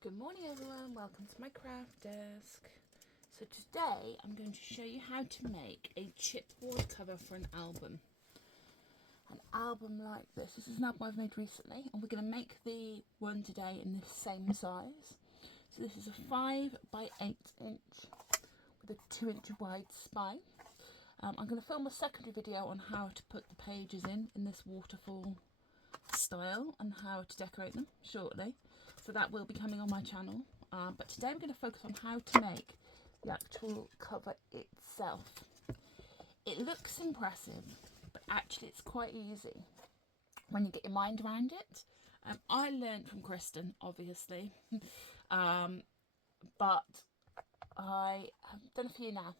Good morning everyone, welcome to my craft desk. So today I'm going to show you how to make a chipboard cover for an album. An album like this. This is an album I've made recently and we're going to make the one today in the same size. So this is a 5 by 8 inch with a 2 inch wide spine. I'm going to film a secondary video on how to put the pages in this waterfall style and how to decorate them shortly. So that will be coming on my channel, but today we're going to focus on how to make the actual cover itself. It looks impressive, but actually it's quite easy when you get your mind around it. I learned from Kristen, obviously, but I have done a few now,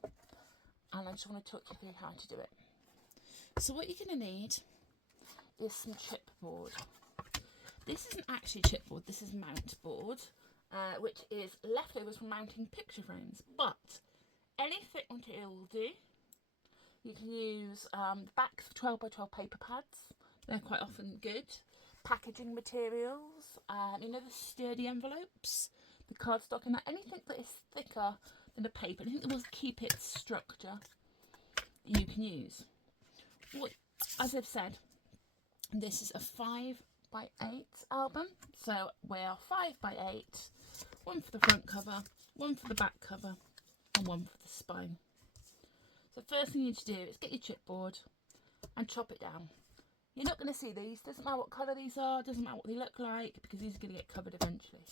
and I just want to talk you through how to do it. So what you're going to need is some chipboard. This isn't actually chipboard, this is mount board, which is leftovers from mounting picture frames, but any thick material will do. You can use the backs of 12 by 12 paper pads, they're quite often good. Packaging materials, you know, the sturdy envelopes, the cardstock in that, anything that is thicker than a paper, anything that will keep its structure, you can use. What, as I've said, this is a 5 by 8 album, so we are 5 by 8, one for the front cover, one for the back cover, and one for the spine. So first thing you need to do is get your chipboard and chop it down. You're not going to see these, doesn't matter what colour these are, doesn't matter what they look like, because these are going to get covered eventually.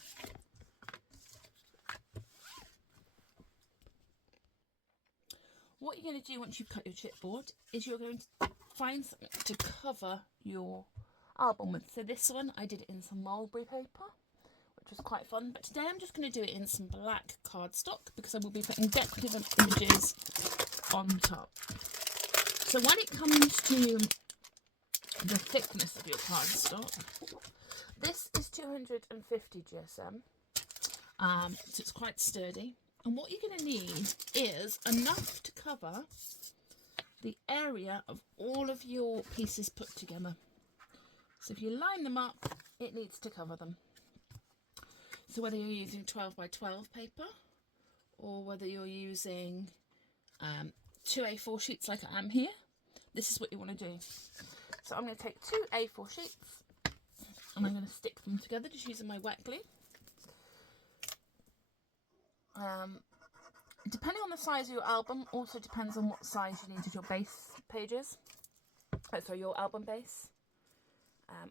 What you're going to do once you've cut your chipboard is you're going to find something to cover your album with. So this one I did it in some mulberry paper, which was quite fun, but today I'm just going to do it in some black cardstock because I will be putting decorative images on top. So when it comes to the thickness of your cardstock, this is 250 GSM, so it's quite sturdy, and what you're going to need is enough to cover the area of all of your pieces put together. So if you line them up, it needs to cover them. So whether you're using 12 by 12 paper or whether you're using 2 A4 sheets like I am here, this is what you want to do. So I'm going to take 2 A4 sheets and I'm going to stick them together just using my wet glue. Depending on the size of your album, also depends on what size you needed your base pages. So your album base.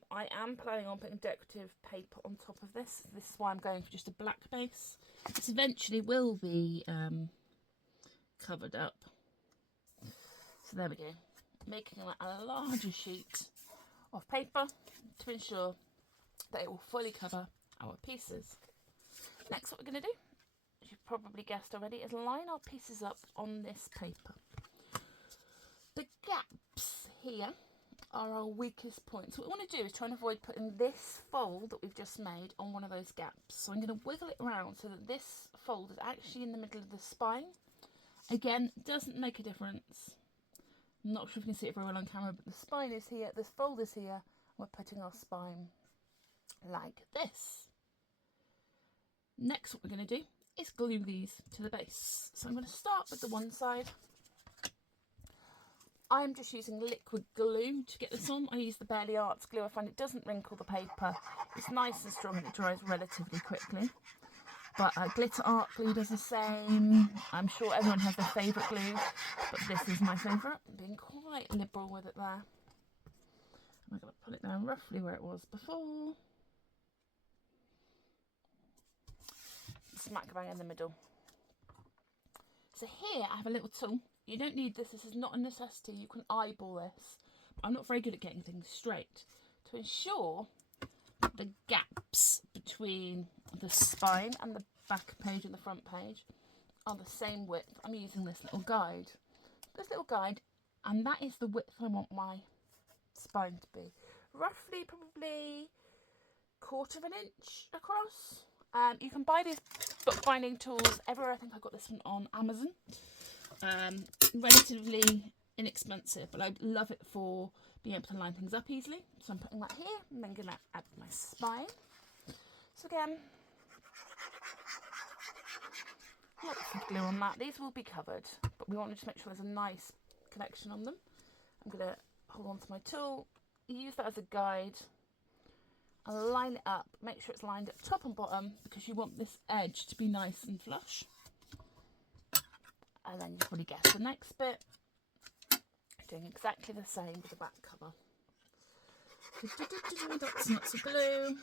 I am planning on putting decorative paper on top of this. This is why I'm going for just a black base. This eventually will be covered up. So there we go. Making a larger sheet of paper to ensure that it will fully cover our pieces. Next, what we're going to do, as you've probably guessed already, is line our pieces up on this paper. The gaps here are our weakest points. What we want to do is try and avoid putting this fold that we've just made on one of those gaps. So I'm going to wiggle it around so that this fold is actually in the middle of the spine. Again, doesn't make a difference. I'm not sure if you can see it very well on camera, but the spine is here, this fold is here, and we're putting our spine like this. Next, what we're going to do is glue these to the base. So I'm going to start with the one side. I'm just using liquid glue to get this on. I use the Barely Arts glue. I find it doesn't wrinkle the paper. It's nice and strong and it dries relatively quickly. But glitter art glue does the same. I'm sure everyone has their favourite glue, but this is my favourite. I'm being quite liberal with it there. I'm going to put it down roughly where it was before. Smack bang in the middle. So here I have a little tool. You don't need this, this is not a necessity, you can eyeball this. But I'm not very good at getting things straight. To ensure that the gaps between the spine and the back page and the front page are the same width, I'm using this little guide. This little guide, and that is the width I want my spine to be. Roughly, probably 1/4 inch across. You can buy these bookbinding tools everywhere. I think I got this one on Amazon. Relatively inexpensive, but I love it for being able to line things up easily. So I'm putting that here, and then going to add my spine. So again, lots of glue on that. These will be covered, but we want to just make sure there's a nice connection on them. I'm going to hold on to my tool, use that as a guide, and line it up. Make sure it's lined up top and bottom because you want this edge to be nice and flush. And then you probably guess the next bit. Doing exactly the same with the back cover. Dots and lots of glue.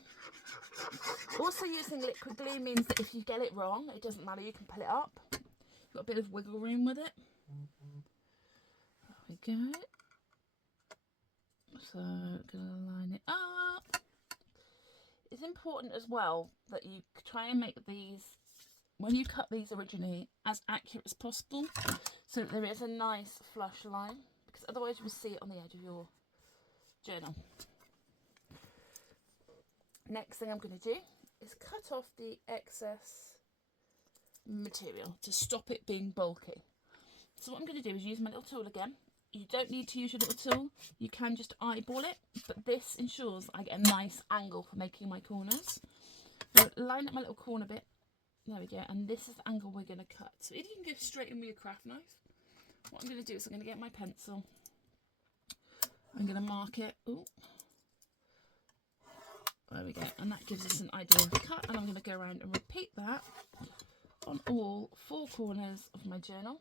Also, using liquid glue means that if you get it wrong, it doesn't matter, you can pull it up. You've got a bit of wiggle room with it. There we go. So, gonna line it up. It's important as well that you try and make these, when you cut these originally, as accurate as possible, so that there is a nice flush line, because otherwise you will see it on the edge of your journal. Next thing I'm going to do is cut off the excess material to stop it being bulky. So what I'm going to do is use my little tool again. You don't need to use your little tool, you can just eyeball it, but this ensures I get a nice angle for making my corners. So line up my little corner bit, there we go, and this is the angle we're going to cut. So if you can go straight in with your craft knife, what I'm going to do is I'm going to get my pencil, I'm going to mark it, ooh. There we go, and that gives us an idea of the cut, and I'm going to go around and repeat that on all 4 corners of my journal.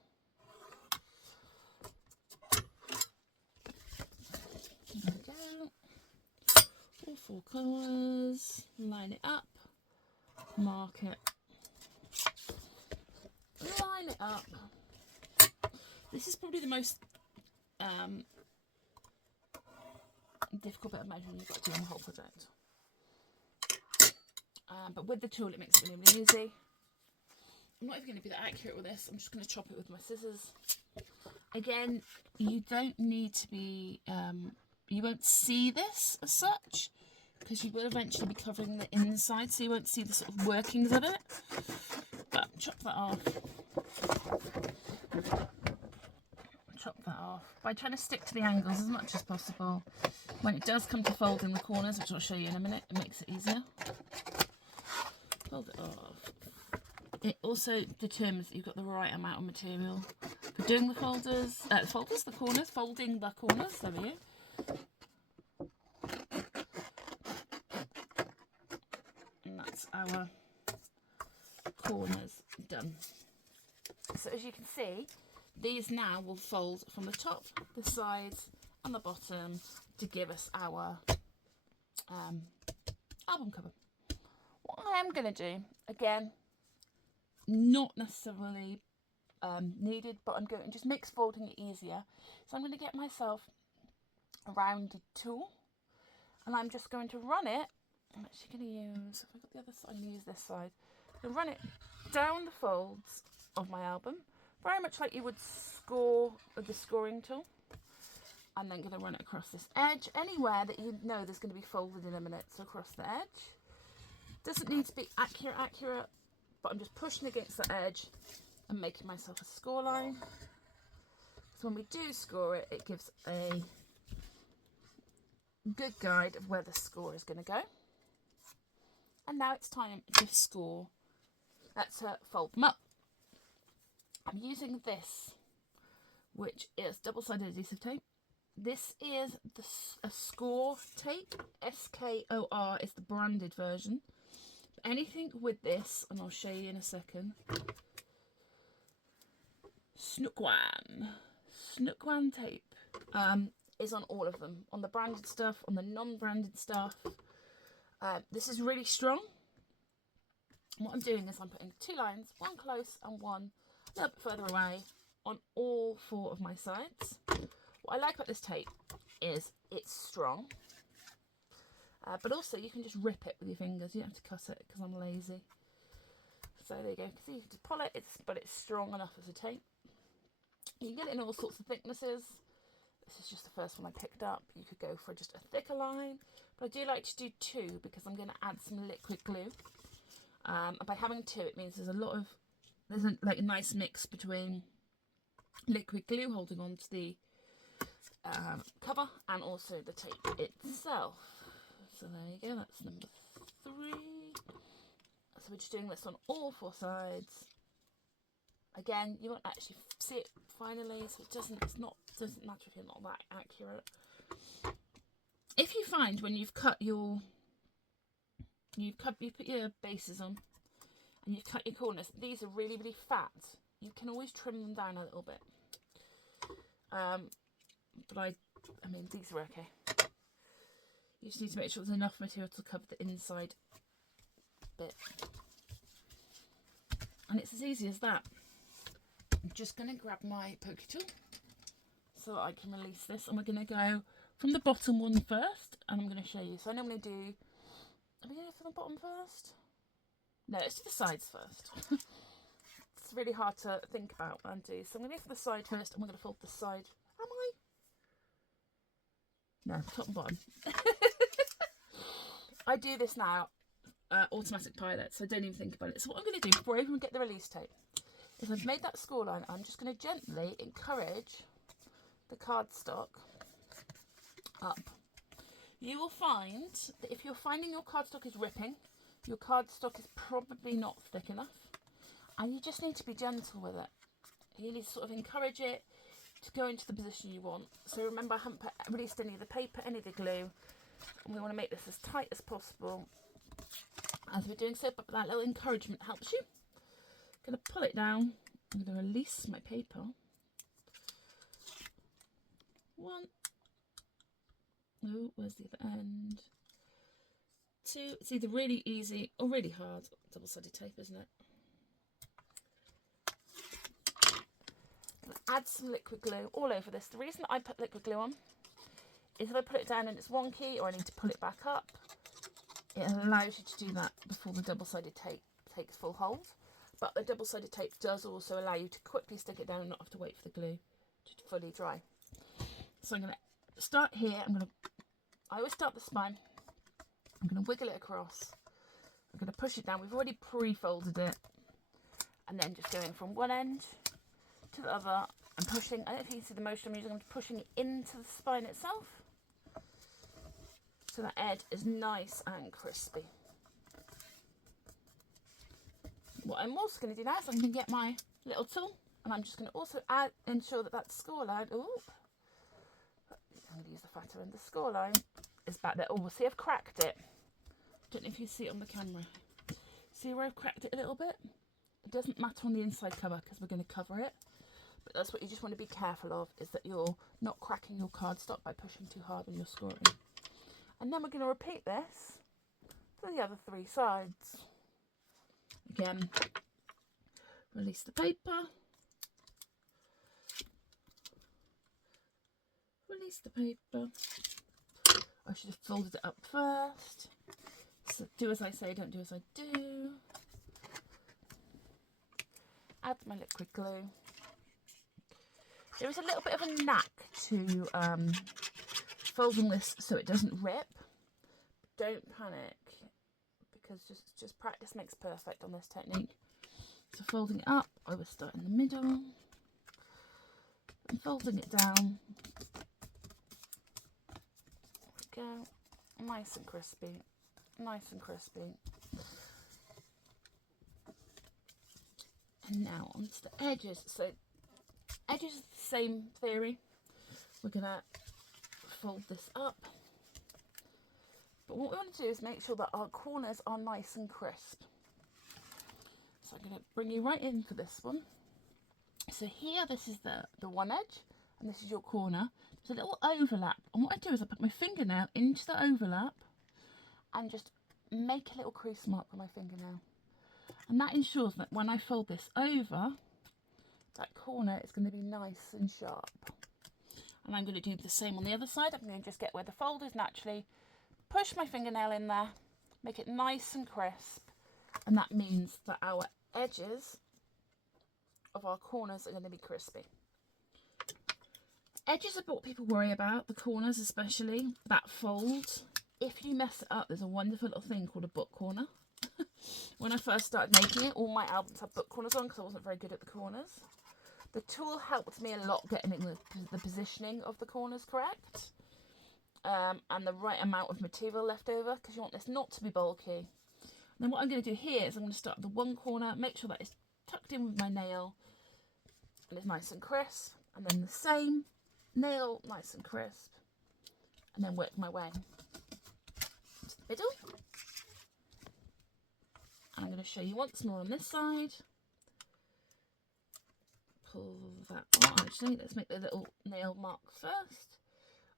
There we go, all 4 corners, line it up, mark it, line it up. This is probably the most difficult bit of measuring you've got to do in the whole project. But with the tool it makes it really easy. I'm not even going to be that accurate with this, I'm just going to chop it with my scissors. Again, you don't need to be, you won't see this as such, because you will eventually be covering the inside, so you won't see the sort of workings of it. But chop that off. Chop that off by trying to stick to the angles as much as possible. When it does come to folding the corners, which I'll show you in a minute, it makes it easier. Fold it off. It also determines that you've got the right amount of material for doing the the corners, folding the corners, there we go. And that's our corners done. So as you can see, these now will fold from the top, the sides and the bottom to give us our album cover. What I am going to do, again, not necessarily needed, but I'm going to just makes folding it easier. So I'm going to get myself a rounded tool and I'm just going to run it. I'm actually going to use, if I got the other side, I'm going to use this side. I'm going to run it down the folds of my album, very much like you would score with the scoring tool. I'm then going to run it across this edge, anywhere that you know there's going to be folded in a minute, so across the edge. Doesn't need to be accurate, but I'm just pushing against the edge and making myself a score line. So when we do score it, it gives a good guide of where the score is going to go. And now it's time to score. Let's fold them up. I'm using this, which is double-sided adhesive tape. This is a score tape. SKOR is the branded version. But anything with this, and I'll show you in a second. Snookwan tape is on all of them. On the branded stuff, on the non-branded stuff. This is really strong. And what I'm doing is I'm putting 2 lines, one close and one a little bit further away on all 4 of my sides. What I like about this tape is it's strong, but also you can just rip it with your fingers. You don't have to cut it because I'm lazy. So there you go. See, you can just pull it, but it's strong enough as a tape. You can get it in all sorts of thicknesses. This is just the first one I picked up. You could go for just a thicker line, but I do like to do 2 because I'm going to add some liquid glue. And by having 2, it means there's like a nice mix between liquid glue holding on to the cover and also the tape itself. So there you go, that's number 3. So we're just doing this on all 4 sides. Again, you won't actually see it finally, so it doesn't matter if you're not that accurate. If you find when you've cut your, you put your bases on and you've cut your corners, these are really, really fat, you can always trim them down a little bit. But I mean, these are okay. You just need to make sure there's enough material to cover the inside bit. And it's as easy as that. I'm just going to grab my pokey tool so that I can release this, and we're going to go from the bottom one first, and I'm going to show you. So I normally do, are we going to go from the bottom first? No, let's do the sides first. It's really hard to think about and do. So I'm going to go for the side first, and we're going to fold the side. Am I? No, top and bottom. I do this now, automatic pilot, so I don't even think about it. So what I'm going to do before I even get the release tape is I've made that score line. I'm just going to gently encourage the cardstock up. You will find that if you're finding your cardstock is ripping, your cardstock is probably not thick enough, and you just need to be gentle with it. You need to sort of encourage it to go into the position you want. So remember, I haven't released any of the paper, any of the glue, and we want to make this as tight as possible as we're doing so, but that little encouragement helps you. I'm going to pull it down. I'm going to release my paper. 1. Oh, where's the other end? 2. It's either really easy or really hard. Double-sided tape, isn't it? Add some liquid glue all over this. The reason I put liquid glue on is if I put it down and it's wonky or I need to pull it back up, it allows you to do that before the double-sided tape takes full hold. But the double-sided tape does also allow you to quickly stick it down and not have to wait for the glue to fully dry. So I'm going to start here. I always start the spine. I'm going to wiggle it across. I'm going to push it down. We've already pre-folded it. And then just going from one end to the other and pushing. I don't know if you can see the motion I'm using. I'm pushing it into the spine itself, so that edge is nice and crispy. What I'm also going to do now is I'm going to get my little tool, and I'm just going to also ensure that that score line, I'm going to use the fatter end, the score line is back there. Oh, see, I've cracked it. Don't know if you see it on the camera. See where I've cracked it a little bit? It doesn't matter on the inside cover because we're going to cover it. But that's what you just want to be careful of, is that you're not cracking your cardstock by pushing too hard on your scoring. And then we're going to repeat this to the other 3 sides. Again, release the paper. Release the paper. I should have folded it up first. So do as I say, don't do as I do. Add my liquid glue. There is a little bit of a knack to folding this so it doesn't rip. Don't panic, because just practice makes perfect on this technique. So folding it up, I would start in the middle and folding it down. There we go. Nice and crispy. Nice and crispy. And now onto the edges. So edges is the same theory. We're going to fold this up. But what we want to do is make sure that our corners are nice and crisp. So I'm going to bring you right in for this one. So here, this is the one edge, and this is your corner. There's a little overlap. And what I do is I put my fingernail into the overlap and just make a little crease mark with my fingernail. And that ensures that when I fold this over, that corner is going to be nice and sharp. And I'm going to do the same on the other side. I'm going to just get where the fold is naturally, push my fingernail in there, make it nice and crisp. And that means that our edges of our corners are going to be crispy. Edges are what people worry about, the corners especially, that fold. If you mess it up, there's a wonderful little thing called a book corner. When I first started making it, all my albums had book corners on because I wasn't very good at the corners. The tool helped me a lot getting the positioning of the corners correct, and the right amount of material left over, because you want this not to be bulky. And then what I'm going to do here is I'm going to start at the one corner, make sure that it's tucked in with my nail, and it's nice and crisp, and then the same nail, nice and crisp, and then work my way to the middle. And I'm going to show you once more on this side. Pull that on. Actually, let's make the little nail mark first.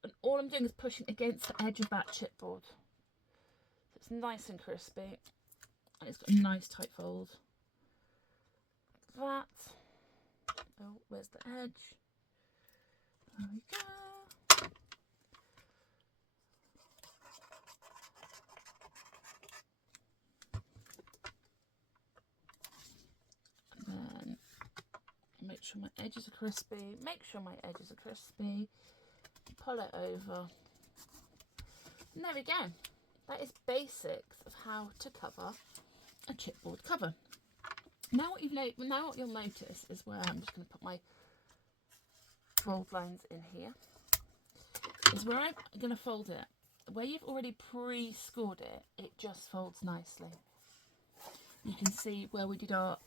And all I'm doing is pushing against the edge of that chipboard. So it's nice and crispy. And it's got a nice tight fold. Like that. Oh, where's the edge? There we go. And then make sure my edges are crispy. Make sure my edges are crispy. Pull it over. And there we go. That is basics of how to cover a chipboard cover. Now what you'll notice is where I'm just going to put my fold lines in here. Is where I'm going to fold it. Where you've already pre-scored it, it just folds nicely. You can see where we did our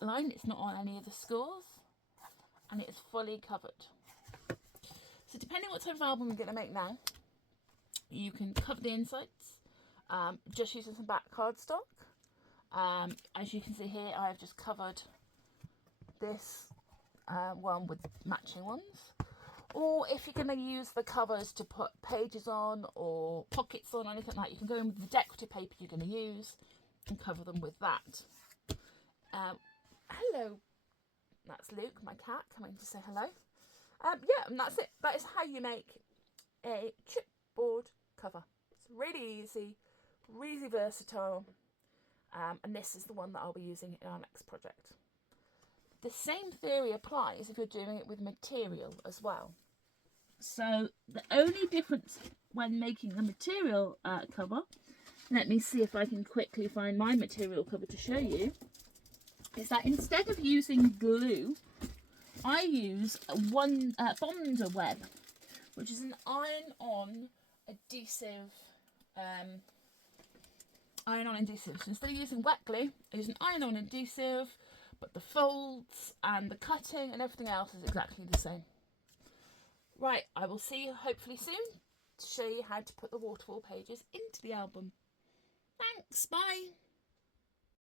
line. It's not on any of the scores, and it is fully covered. So depending what type of album you're going to make now, you can cover the insides just using some back cardstock. As you can see here, I have just covered this one with matching ones. Or if you're going to use the covers to put pages on or pockets on or anything like that, you can go in with the decorative paper you're going to use and cover them with that. Hello, that's Luke, my cat, coming to say hello. Yeah, and that's it. That is how you make a chipboard cover. It's really easy, really versatile. And this is the one that I'll be using in our next project. The same theory applies if you're doing it with material as well. So the only difference when making a material cover, let me see if I can quickly find my material cover to show you, is that instead of using glue, I use Bonder Web, which is an iron-on adhesive. So instead of using wet glue, I use an iron-on adhesive, but the folds and the cutting and everything else is exactly the same. Right, I will see you hopefully soon to show you how to put the waterfall pages into the album. Thanks, bye.